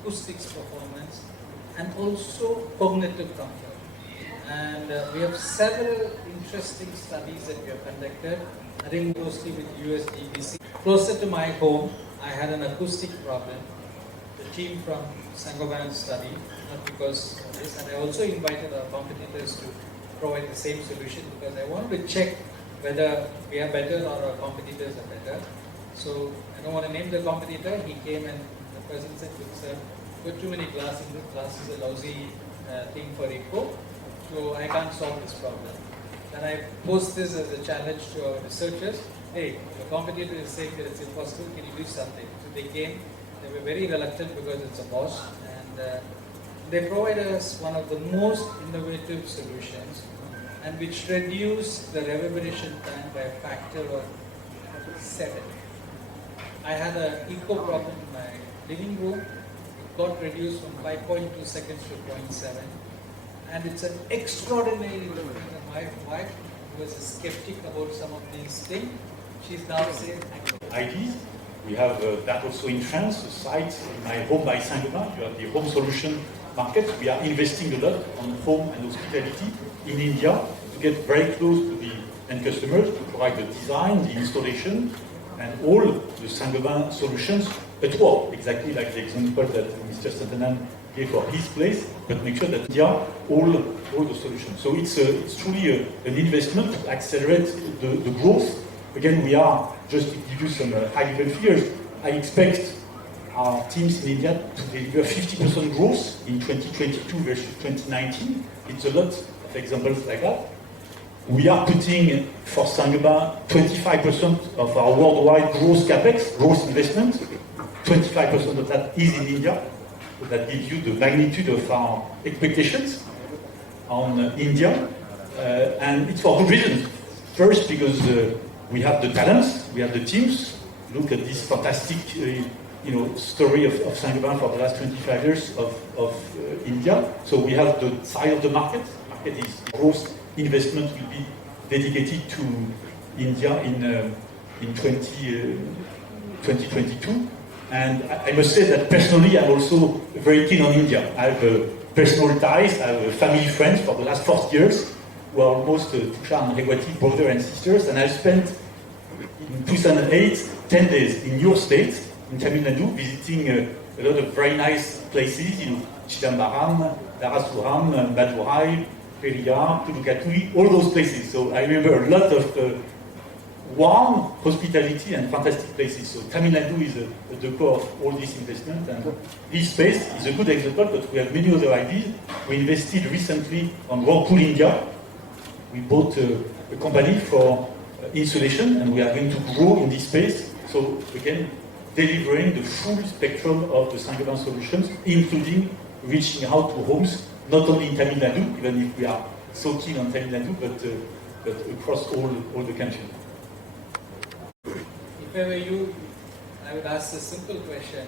acoustics performance, and also cognitive comfort. And we have several interesting studies that we have conducted, I think mostly with USDBC. Closer to my home, I had an acoustic problem. The team from Saint-Gobain studied, not because of this, and I also invited our competitors to provide the same solution because I wanted to check whether we are better or our competitors are better. So I don't want to name the competitor. He came and the person said, "Look, sir, put too many glass in this. Glass is a lousy thing for eco, so I can't solve this problem." Then I post this as a challenge to our researchers. Hey, the competitor is saying that it's impossible. Can you do something? So they came. They were very reluctant because it's a Bosch, and they provided us one of the most innovative solutions, and which reduced the reverberation time by a factor of 7. I had an echo problem in my living room. It got reduced from 5.2 seconds to 0.7. And it's an extraordinary improvement. My wife was a skeptic about some of these things. She's now saying, ideas. We have that also in France, a site in my home by Saint-Gobain. You have the home solution market. We are investing a lot on home and hospitality in India to get very close to the end customers, to provide the design, the installation, and all the Saint-Gobain solutions at work, exactly like the example that Mr. Santhanam gave for his place, but make sure that India all the solutions. So it's truly an investment to accelerate the growth. Again, we are, just to give you some high-level figures, I expect our teams in India to deliver 50% growth in 2022 versus 2019. It's a lot of examples like that. We are putting for Saint-Gobain 25% of our worldwide gross capex, gross investment. 25% of that is in India. So that gives you the magnitude of our expectations on India. And it's for good reasons. First, because we have the talents, we have the teams. Look at this fantastic story of Saint-Gobain for the last 25 years of India. So we have the size of the market. The market is gross investment will be dedicated to India in 2022. And I must say that personally, I'm also very keen on India. I have personal ties, I have family friends for the last 40 years, who are almost Tushar and Regwati, brother and sisters, and I spent in 2008 10 days in your state, in Tamil Nadu, visiting a lot of very nice places, Chidambaram, Darasuram, Madurai, Periyar, Pudukatui, all those places. So I remember a lot of warm hospitality and fantastic places. So Tamil Nadu is at the core of all this investment, and this space is a good example, but we have many other ideas. We invested recently on Whirlpool India. We bought a company for insulation, and we are going to grow in this space. So again, delivering the full spectrum of the Saint-Gobain solutions, including reaching out to homes, not only in Tamil Nadu, even if we are so keen on Tamil Nadu, but across all the country. if I were you, I would ask a simple question.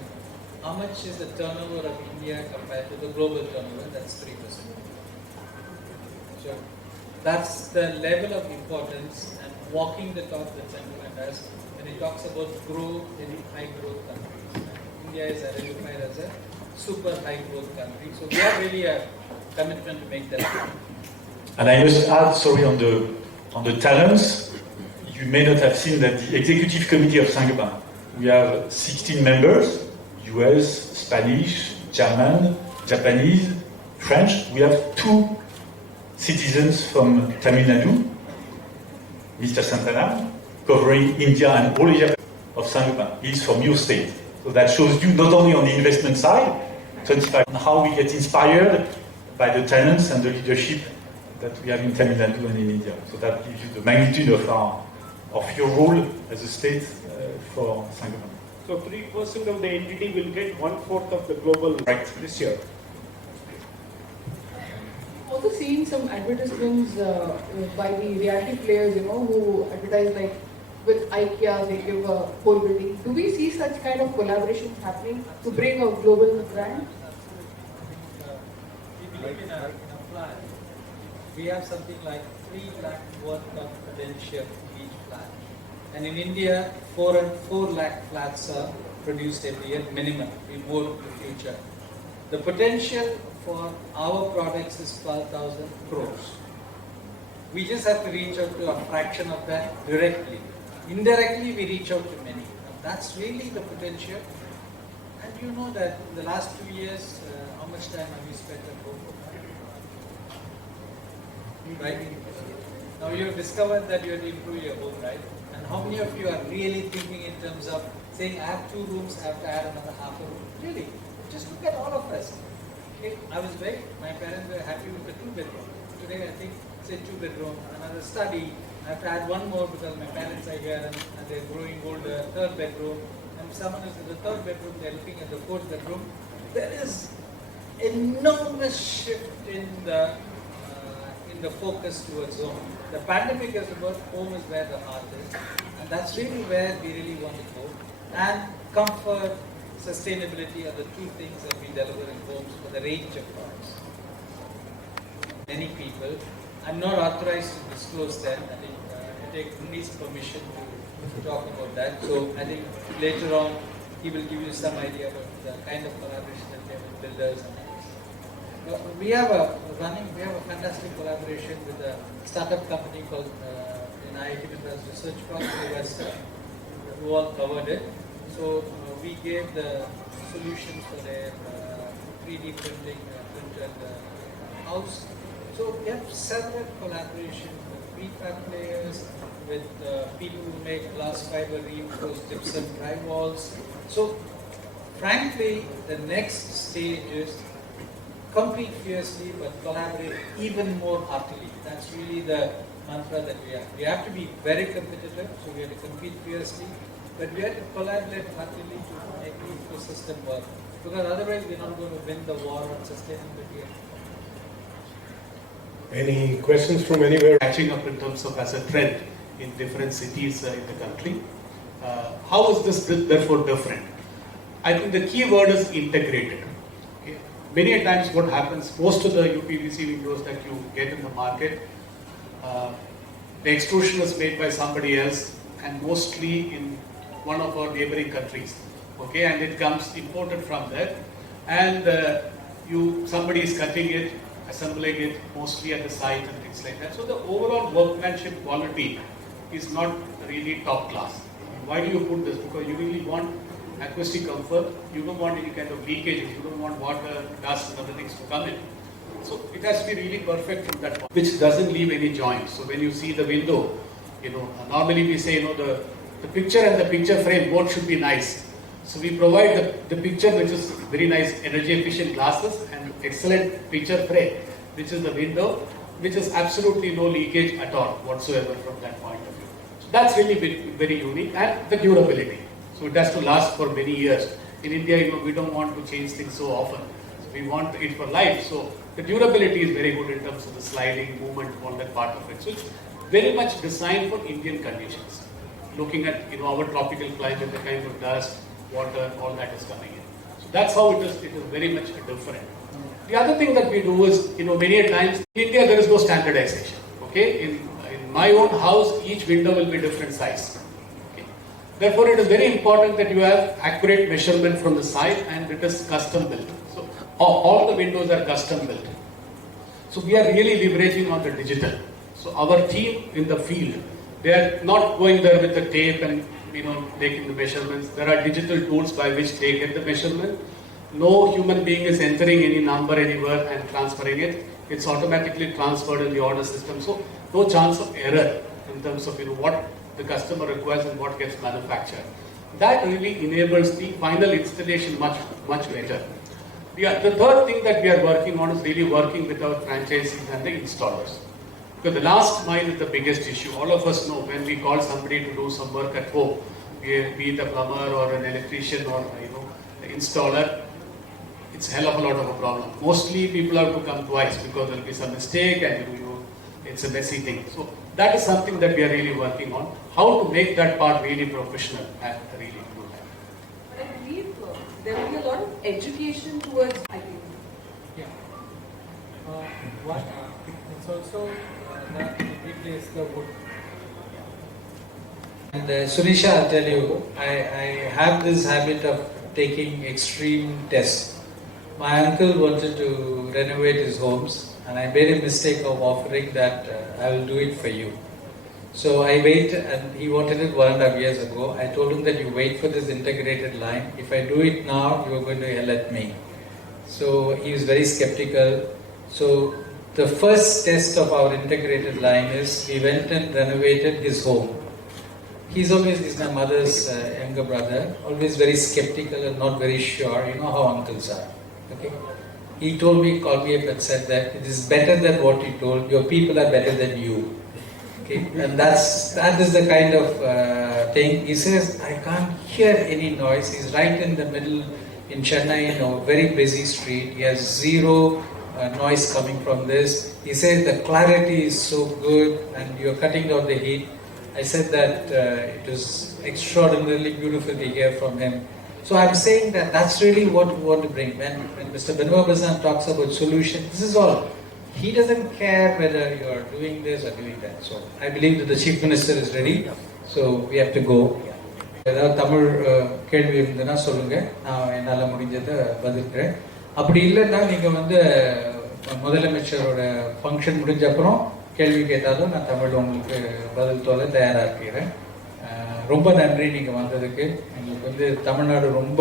How much is the turnover of India compared to the global turnover? That's 3%. So that's the level of importance and walking the talk that Saint-Gobain does when it talks about growth in high growth countries. India is identified as a super high growth country. So we have really a commitment to make that happen. And I must add, sorry, on the talents, you may not have seen that the executive committee of Saint-Gobain, we have 16 members, US, Spanish, German, Japanese, French. We have 2 citizens from Tamil Nadu, Mr. Santhanam, covering India and all Asia of Saint-Gobain. He's from your state. So that shows you not only on the investment side, 25, and how we get inspired by the talents and the leadership that we have in Tamil Nadu and in India. So that gives you the magnitude of your role as a state for Saint-Gobain. So 3% of the entity will get 1/4 of the global Right. this year. Also seeing some advertisements by the reality players, who advertise like with IKEA, they give a whole building. Do we see such kind of collaborations happening to bring a global brand? We believe in a flat. We have something like 3 lakh worth of potential in each flat. And in India, 4 lakh flats are produced every year minimum. We more in the future. The potential for our products is 12,000 crores. We just have to reach out to a fraction of that directly. Indirectly, we reach out to many. That's really the potential. And you know that in the last 2 years, how much time have you spent at home? Right? Now you have discovered that you have to improve your home, right? And how many of you are really thinking in terms of saying, I have 2 rooms, I have to add another half a room? Really? Just look at all of us. Okay? I was my parents were happy with the 2-bedroom. Today I think, say 2-bedroom, another study. I have to add one more because my parents are here and they're growing older, 3rd bedroom. And someone is in the 3rd bedroom, they're looking at the 4th bedroom. There is enormous shift in the focus towards home. The pandemic is about home is where the heart is, and that's really where we really want to go. And comfort, sustainability are the 2 things that we deliver in homes for the range of products. Many people, I'm not authorized to disclose that. I think I take Munni's permission to talk about that. So I think later on he will give you some idea about the kind of collaboration that we have with builders and others. We have a fantastic collaboration with a startup company called in IIT Madras Research Park, who all covered it. So we gave the solutions for their 3D printing printed house. So we have several collaborations with prefab players, with people who make glass fiber reinforced gypsum drywalls. So frankly, the next stage is compete fiercely but collaborate even more heartily. That's really the mantra that we have. We have to be very competitive, so we have to compete fiercely, but we have to collaborate heartily to make the ecosystem work. Because otherwise we're not going to win the war on sustainability. Any questions from anywhere? Catching up in terms of as a trend in different cities in the country. How is this therefore different? I think the key word is integrated. Okay. Many a times what happens, most of the UPVC windows that you get in the market, the extrusion is made by somebody else and mostly in one of our neighboring countries. Okay, and it comes imported from there, and somebody is cutting it, assembling it mostly at the site and things like that. So the overall workmanship quality is not really top class. Why do you put this? Because you really want acoustic comfort, you don't want any kind of leakages, you don't want water, dust and other things to come in. So it has to be really perfect from that point, which doesn't leave any joints. So when you see the window, normally we say, the picture and the picture frame both should be nice. So we provide the picture, which is very nice energy efficient glasses, and excellent picture frame, which is the window, which is absolutely no leakage at all whatsoever from that point of view. So that's really very, very unique, and the durability. So it has to last for many years. In India, we don't want to change things so often. So we want it for life. So the durability is very good in terms of the sliding, movement, all that part of it. So it's very much designed for Indian conditions. Looking at our tropical climate, the kind of dust, water, all that is coming in. So that's how it is. It is very much different. The other thing that we do is, many a times in India there is no standardization. Okay, in my own house, each window will be different size. Okay? Therefore, it is very important that you have accurate measurement from the side, and it is custom built. So all the windows are custom built. So we are really leveraging on the digital. So our team in the field, they are not going there with the tape and taking the measurements. There are digital tools by which they get the measurement. No human being is entering any number anywhere and transferring it. It's automatically transferred in the order system. So no chance of error in terms of what the customer requires and what gets manufactured. That really enables the final installation much better. The third thing that we are working on is really working with our franchisees and the installers. Because the last mile is the biggest issue. All of us know when we call somebody to do some work at home, be it a plumber or an electrician or the installer, it's a hell of a lot of a problem. Mostly people have to come twice because there will be some mistake and it's a messy thing. So that is something that we are really working on. How to make that part really professional and really do that. But I believe there will be a lot of education towards Yeah. It's also that we replace the wood. And Sunisha, I'll tell you, I have this habit of taking extreme tests. My uncle wanted to renovate his homes, and I made a mistake of offering that I will do it for you. So I wait, and he wanted it 1.5 years ago. I told him that you wait for this integrated line. If I do it now, you are going to yell at me. So he was very skeptical. So the first test of our integrated line is we went and renovated his home. He's my mother's younger brother, always very skeptical and not very sure. You know how uncles are. Okay. He called me up and said that it is better than what you told. Your people are better than you. Okay. And that is the kind of thing. He says, I can't hear any noise. He's right in the middle in Chennai, in a very busy street. He has zero noise coming from this. He says the clarity is so good and you're cutting out the heat. I said that it was extraordinarily beautiful to hear from him. So I'm saying that that's really what we want to bring. When Mr. Benoit Bazin talks about solution, this is all. He doesn't care whether you're doing this or doing that. So I believe that the Chief Minister is ready. So we have to go. ஏதாவது தமிழ் கேள்வி இருந்ததுன்னா சொல்லுங்க, நான் என்னால் முடிஞ்சதை பதில்கிறேன். அப்படி இல்லைன்னா நீங்கள் முதலமைச்சரோட ஃபங்க்ஷன் முடிஞ்ச அப்புறம் கேள்வி கேட்டாலும் நான் தமிழ் உங்களுக்கு பதில் சொல்ல தயாராக இருக்கிறேன். ரொம்ப நன்றி நீங்கள் வந்ததுக்கு. எங்களுக்கு தமிழ்நாடு ரொம்ப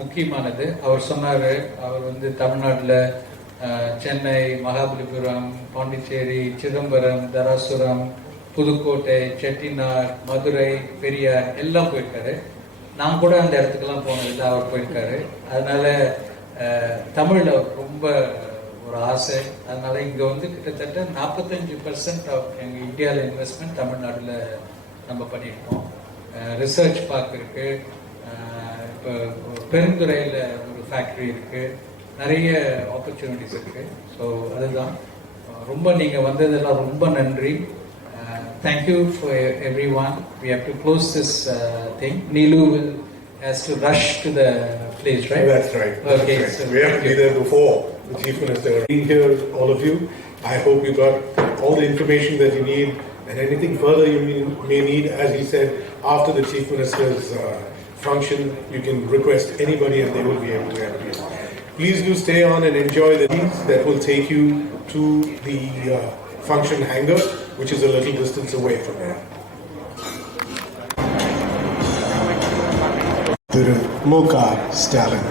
முக்கியமானது. அவர் சொன்னார், அவர் தமிழ்நாட்டில் சென்னை, மகாபலிபுரம், பாண்டிச்சேரி, சிதம்பரம், தராசுரம், புதுக்கோட்டை, செட்டிநாடு, மதுரை, பெரியார் எல்லாம் போயிருக்காரு. நான் கூட அந்த இடத்துக்கெல்லாம் போனதில்லை, அவர் போயிருக்காரு. அதனால தமிழில் ரொம்ப ஒரு ஆசை. அதனால இங்கே கிட்டத்தட்ட 45% எங்கள் இந்தியாவில் இன்வெஸ்ட்மெண்ட் தமிழ்நாட்டில் நம்ம பண்ணியிருக்கோம். ரிசர்ச் பார்க் இருக்குது, இப்போ பெருந்துறையில் ஒரு ஃபேக்ட்ரி இருக்குது, நிறைய ஆப்பர்ச்சுனிட்டிஸ் இருக்குது. ஸோ அதுதான் ரொம்ப நீங்கள் வந்ததெல்லாம் ரொம்ப நன்றி. Thank you for everyone. We have to close this thing. Neelu has to rush to the place, right? That's right. Okay. That's right. So we have to be there before the Chief Minister. Being here, all of you, I hope you got all the information that you need, and anything further you may need, as he said, after the Chief Minister's function, you can request anybody and they will be able to help you. Please do stay on and enjoy the deeds that will take you to the function hangar, which is a little distance away from here. Thiru M.K. Stalin.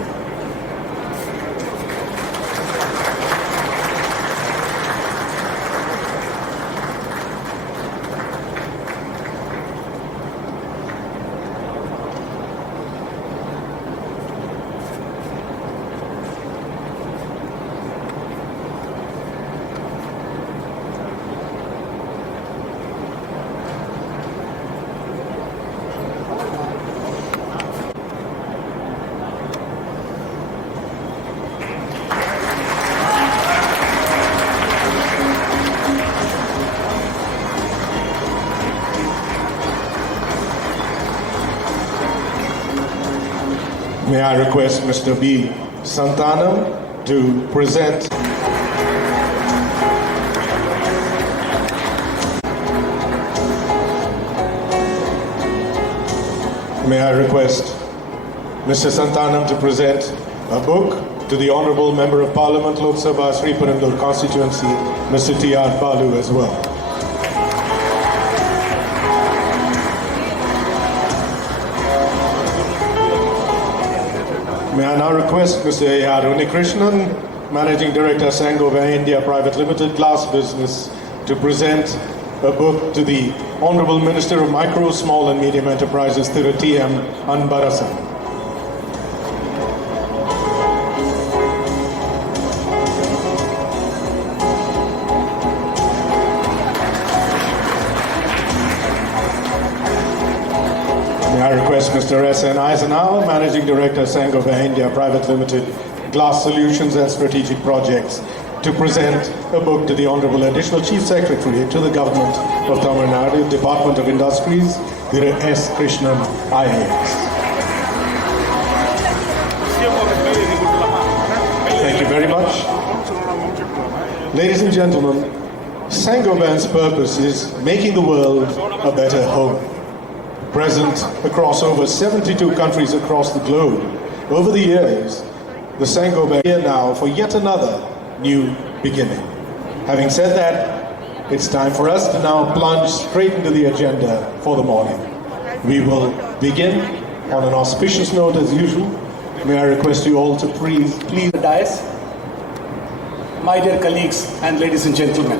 May I request Mr. B. Santanam to present. May I request Mr. Santanam to present a book to the Honourable Member of Parliament, Lok Sabha, Sri Perundur constituency, Mr. T.R. Balu as well. May I now request Mr. A.R. Unikrishnan, Managing Director, Saint-Gobain India Private Limited Glass Business, to present a book to the Honourable Minister of Micro, Small and Medium Enterprises, Thiru T.M. Anbarasan. I request Mr. S.N. Eisenhower, Managing Director, Saint-Gobain India Private Limited, Glass Solutions and Strategic Projects, to present a book to the Honourable Additional Chief Secretary to the Government of Tamil Nadu, Department of Industries, Thiru S. Krishnan, IAS. Thank you very much. Ladies and gentlemen, Saint-Gobain's purpose is making the world a better home. Present across over 72 countries across the globe, over the years, the Saint-Gobain here now for yet another new beginning. Having said that, it's time for us to now plunge straight into the agenda for the morning. We will begin on an auspicious note as usual. May I request you all to please The dais, my dear colleagues and ladies and gentlemen,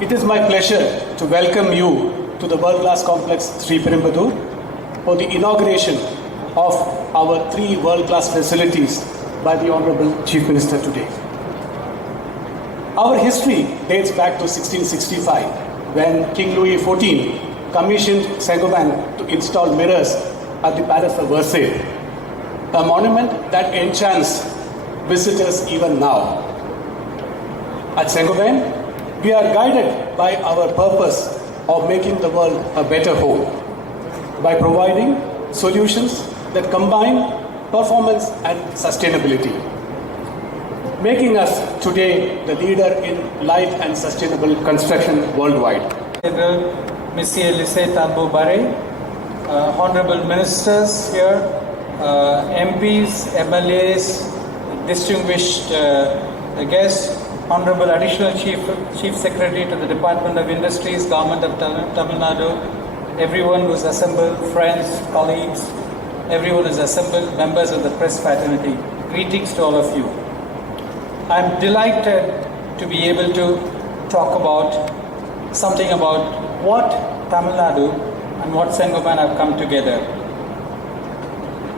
it is my pleasure to welcome you to the world-class complex Sri Perumbudur for the inauguration of our 3 world-class facilities by the Honorable Chief Minister today. Our history dates back to 1665 when King Louis XIV commissioned Saint-Gobain to install mirrors at the Palace of Versailles, a monument that enchants visitors even now. At Saint-Gobain, we are guided by our purpose of making the world a better home by providing solutions that combine performance and sustainability, making us today the leader in light and sustainable construction worldwide. Monsieur Lisette Tambo Bare, honorable ministers here, MPs, MLAs, distinguished guests, honorable additional chief secretary to the Department of Industries, Government of Tamil Nadu, everyone who's assembled, friends, colleagues, everyone who's assembled, members of the press fraternity, greetings to all of you. I'm delighted to be able to talk about something about what Tamil Nadu and what Saint-Gobain have come together.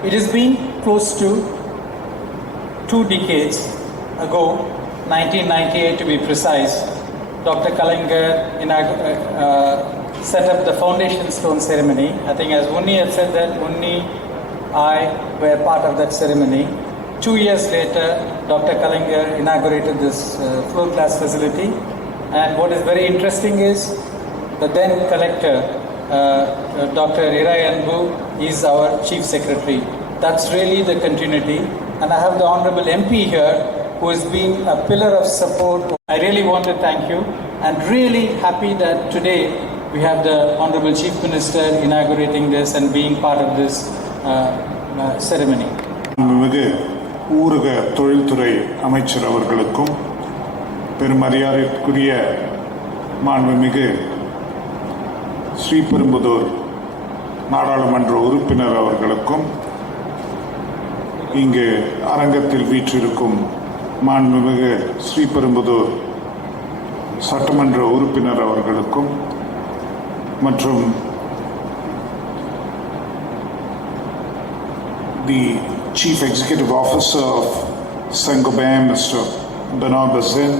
It has been close to 2 decades ago, 1998 to be precise, Dr. Kalaignar set up the foundation stone ceremony. I think as Unni had said that, Unni, I were part of that ceremony. 2 years later, Dr. Kalaignar inaugurated this floor-class facility. And what is very interesting is the then collector, Dr. Irai Anbu, is our chief secretary. That's really the continuity. And I have the honorable MP here who has been a pillar of support. I really want to thank you and really happy that today we have the honorable chief minister inaugurating this and being part of this ceremony. ஊரக தொழில்துறை அமைச்சர் அவர்களுக்கும் பெருமரியாதைக்குரிய மாண்புமிகு ஸ்ரீபெரும்புதூர் நாடாளுமன்ற உறுப்பினர் அவர்களுக்கும் இங்கு அரங்கத்தில் வீற்றிருக்கும் மாண்புமிகு ஸ்ரீபெரும்புதூர் சட்டமன்ற உறுப்பினர் அவர்களுக்கும் மற்றும் the Chief Executive Officer of Saint-Gobain, Mr. Benoit Bazin,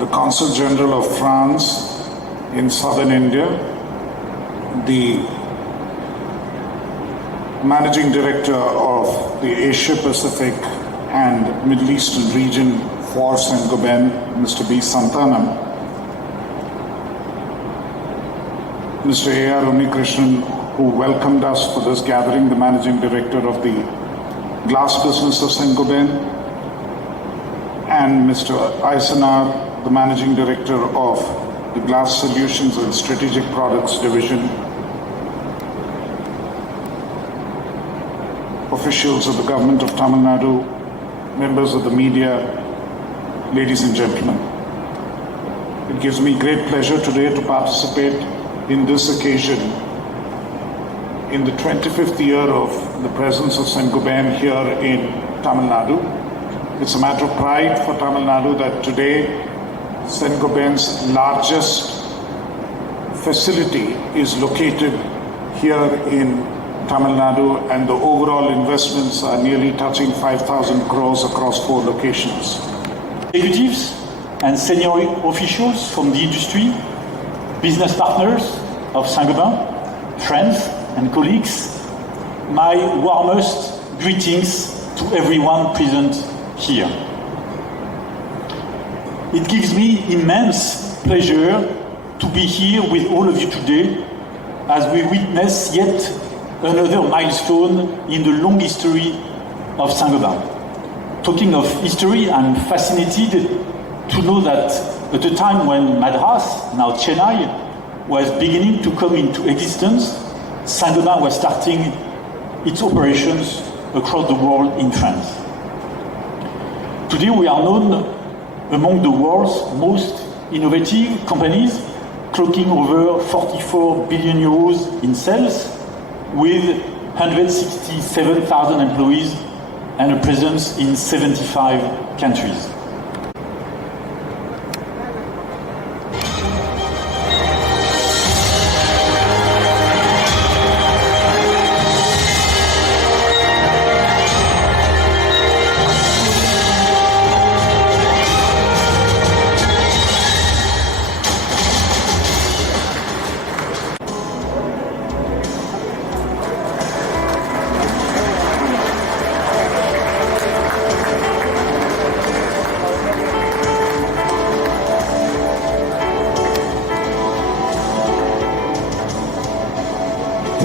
the Consul General of France in southern India, the Managing Director of the Asia Pacific and Middle Eastern region for Saint-Gobain, Mr. B. Santanam, Mr. A.R. Unnikrishnan, who welcomed us for this gathering, the Managing Director of the Glass Business of Saint-Gobain, and Mr. Aisenar, the Managing Director of the Glass Solutions and Strategic Products Division, officials of the Government of Tamil Nadu, members of the media, ladies and gentlemen. It gives me great pleasure today to participate in this occasion in the 25th year of the presence of Saint-Gobain here in Tamil Nadu. It's a matter of pride for Tamil Nadu that today Saint-Gobain's largest facility is located here in Tamil Nadu, and the overall investments are nearly touching 5,000 crores across 4 locations. Executives and senior officials from the industry, business partners of Saint-Gobain, friends and colleagues, my warmest greetings to everyone present here. It gives me immense pleasure to be here with all of you today as we witness yet another milestone in the long history of Saint-Gobain. Talking of history, I'm fascinated to know that at a time when Madras, now Chennai, was beginning to come into existence, Saint-Gobain was starting its operations across the world in France. Today we are known among the world's most innovative companies, clocking over 44 billion euros in sales, with 167,000 employees and a presence in 75 countries.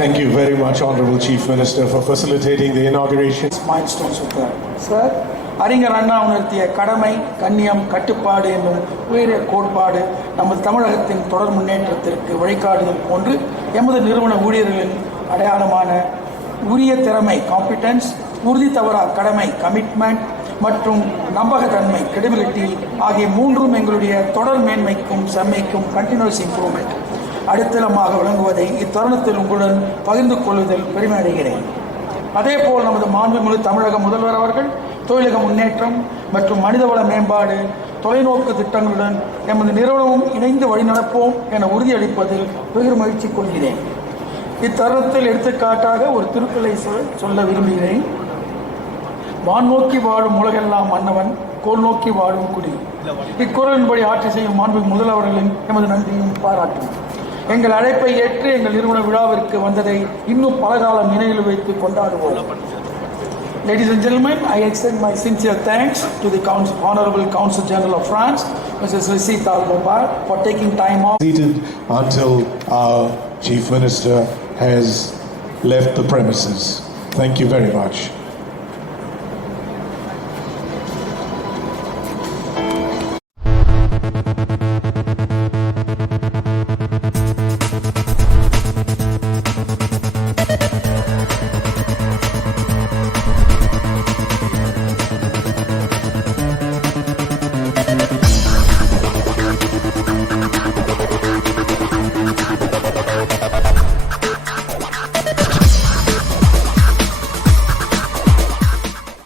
Thank you very much, Honorable Chief Minister, for facilitating the inauguration. milestones with that. Sir, அறிஞர் அண்ணா உணர்த்திய கடமை, கண்ணியம், கட்டுப்பாடு என்னும் உயரிய கோட்பாடு நமது தமிழகத்தின் தொடர் முன்னேற்றத்திற்கு வழிகாட்டுதல் போன்று எமது நிறுவன ஊழியர்களின் அடையாளமான உரிய திறமை காம்பிடன்ஸ், உறுதி தவறா கடமை கமிட்மெண்ட் மற்றும் நம்பகத்தன்மை கிரெடிபிலிட்டி ஆகிய மூன்றும் எங்களுடைய தொடர் மேன்மைக்கும் செம்மைக்கும் கண்டினியூஸ் இம்ப்ரூவ்மெண்ட் அடித்தளமாக விளங்குவதை இத்தருணத்தில் உங்களுடன் பகிர்ந்து கொள்வதில் பெருமை அடைகிறேன். அதேபோல் நமது மாண்புமிகு தமிழக முதல்வர் அவர்கள் தொழிலக முன்னேற்றம் மற்றும் மனிதவள மேம்பாடு தொலைநோக்கு திட்டங்களுடன் எமது நிறுவனமும் இணைந்து வழிநடப்போம் என உறுதியளிப்பதில் பெரும் மகிழ்ச்சி கொள்கிறேன். இத்தருணத்தில் எடுத்துக்காட்டாக ஒரு திருக்குறளை சொல்ல விரும்புகிறேன். வான் நோக்கி வாழும் உலகெல்லாம் மன்னவன், கோல் நோக்கி வாழும் குடி. இக்குறளின்படி ஆட்சி செய்யும் மாண்புமிகு முதல்வர்களின் எமது நன்றியும் பாராட்டும். எங்கள் அழைப்பை ஏற்று எங்கள் நிறுவன விழாவிற்கு வந்ததை இன்னும் பல காலம் நினைவில் வைத்து கொண்டாடுவோம். Ladies and gentlemen, I extend my sincere thanks to the Honorable Consul General of France, Mrs. Lucie Talbot, for taking time off. Seated until our Chief Minister has left the premises. Thank you very much.